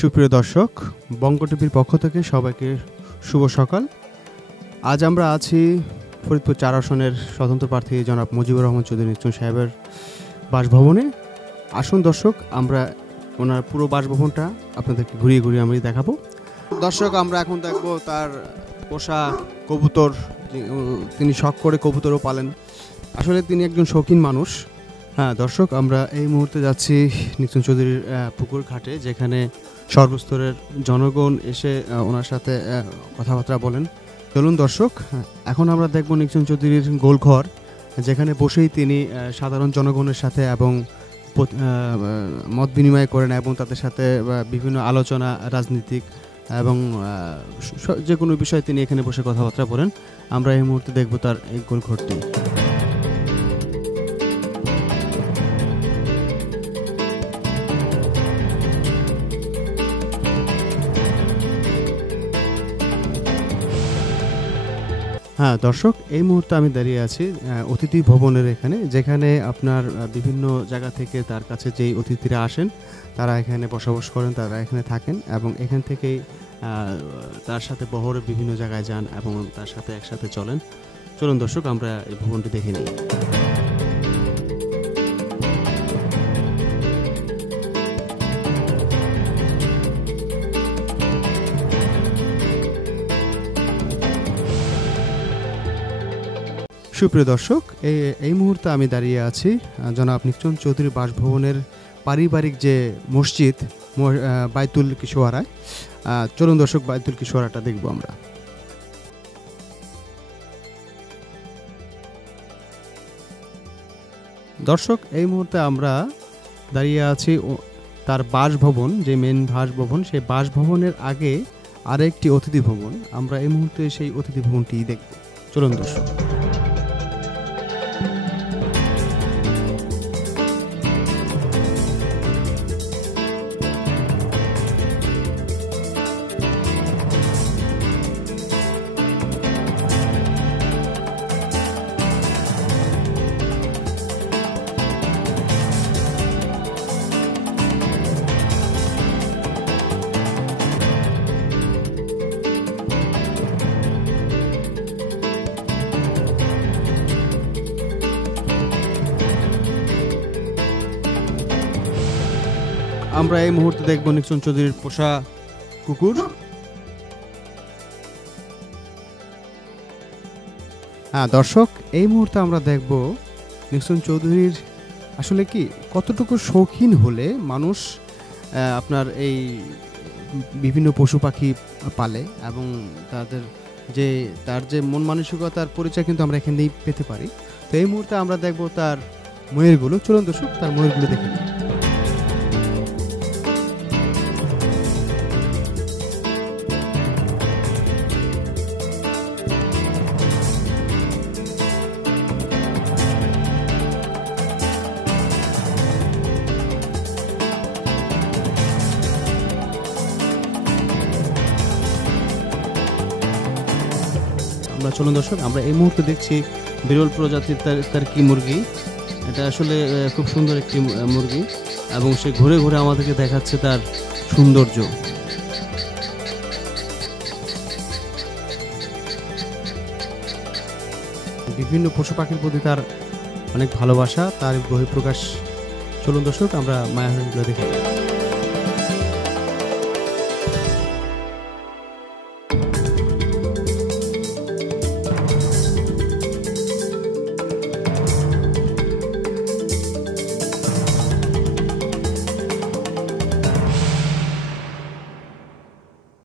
সুপ্রিয় দর্শক, বঙ্গ টিভির পক্ষ থেকে সবাইকে শুভ সকাল। আজ আমরা আছি ফরিদপুর ৪ আসনের স্বতন্ত্র প্রার্থী জনাব মুজিবুর রহমান চৌধুরী নিশ্চুন সাহেবের বাসভবনে। আসুন দর্শক, আমরা ওনার পুরো বাসভবনটা আপনাদেরকে ঘুরিয়ে ঘুরিয়ে আমি দেখাবো। দর্শক, আমরা এখন দেখব তার পোষা কবুতর। তিনি শখ করে কবুতরও পালেন। আসলে তিনি একজন শৌখিন মানুষ। হ্যাঁ দর্শক, আমরা এই মুহূর্তে যাচ্ছি নিশ্চুন চৌধুরীর পুকুর ঘাটে, যেখানে সর্বস্তরের জনগণ এসে ওনার সাথে কথাবার্তা বলেন। চলুন দর্শক, এখন আমরা দেখব নিশ্চুন চৌধুরীর গোলঘর, যেখানে বসেই তিনি সাধারণ জনগণের সাথে এবং মত বিনিময় করেন এবং তাদের সাথে বিভিন্ন আলোচনা, রাজনীতিক এবং যে কোনো বিষয়ে তিনি এখানে বসে কথাবার্তা বলেন। আমরা এই মুহূর্তে দেখব তার এই গোলঘরটি। হ্যাঁ দর্শক, এই মুহূর্তে আমি দাঁড়িয়ে আছি অতিথি ভবনের এখানে, যেখানে আপনার বিভিন্ন জায়গা থেকে তার কাছে যেই অতিথিরা আসেন তারা এখানে বসবাস করেন, তারা এখানে থাকেন এবং এখান থেকেই তার সাথে বহরে বিভিন্ন জায়গায় যান এবং তার সাথে একসাথে চলেন। চলুন দর্শক, আমরা এই ভবনটি দেখে নিই। সুপ্রিয় দর্শক, এই মুহূর্তে আমি দাঁড়িয়ে আছি জনাব নিশ্চুন চৌধুরী বাসভবনের পারিবারিক যে মসজিদ বাইতুল কিশোয়ারায়। চলুন দর্শক, বাইতুল কিশোয়ারাটা দেখব আমরা। দর্শক, এই মুহূর্তে আমরা দাঁড়িয়ে আছি তার বাসভবন, যে মেন বাসভবন, সেই বাসভবনের আগে আরেকটি অতিথি ভবন। আমরা এই মুহূর্তে সেই অতিথি ভবনটি দেখব। চলুন দর্শক। আমরা এই মুহূর্তে দেখব নিশ্চুন চৌধুরীর পোষা কুকুর। হ্যাঁ দর্শক, এই মুহূর্তে আমরা দেখব নিশ্চুন চৌধুরীর আসলে কি কতটুকু শৌখিন হলে মানুষ আপনার এই বিভিন্ন পশু পাখি পালে এবং তার যে মন মানসিকতার পরিচয় কিন্তু আমরা এখানেই পেতে পারি। তো এই মুহূর্তে আমরা দেখব তার ময়ূরগুলো। চলুন দর্শক, তার ময়ূরগুলো দেখে নিই। চলুন দর্শক, আমরা এই মুহূর্তে দেখছি বিরল প্রজাতির তার কি মুরগি। এটা আসলে খুব সুন্দর একটি মুরগি এবং সে ঘুরে ঘুরে আমাদেরকে দেখাচ্ছে তার সৌন্দর্য। বিভিন্ন পশু পাখির প্রতি তার অনেক ভালোবাসা, তার বহিঃপ্রকাশ। চলুন দর্শক, আমরা মায়া হরিণগুলো দেখি।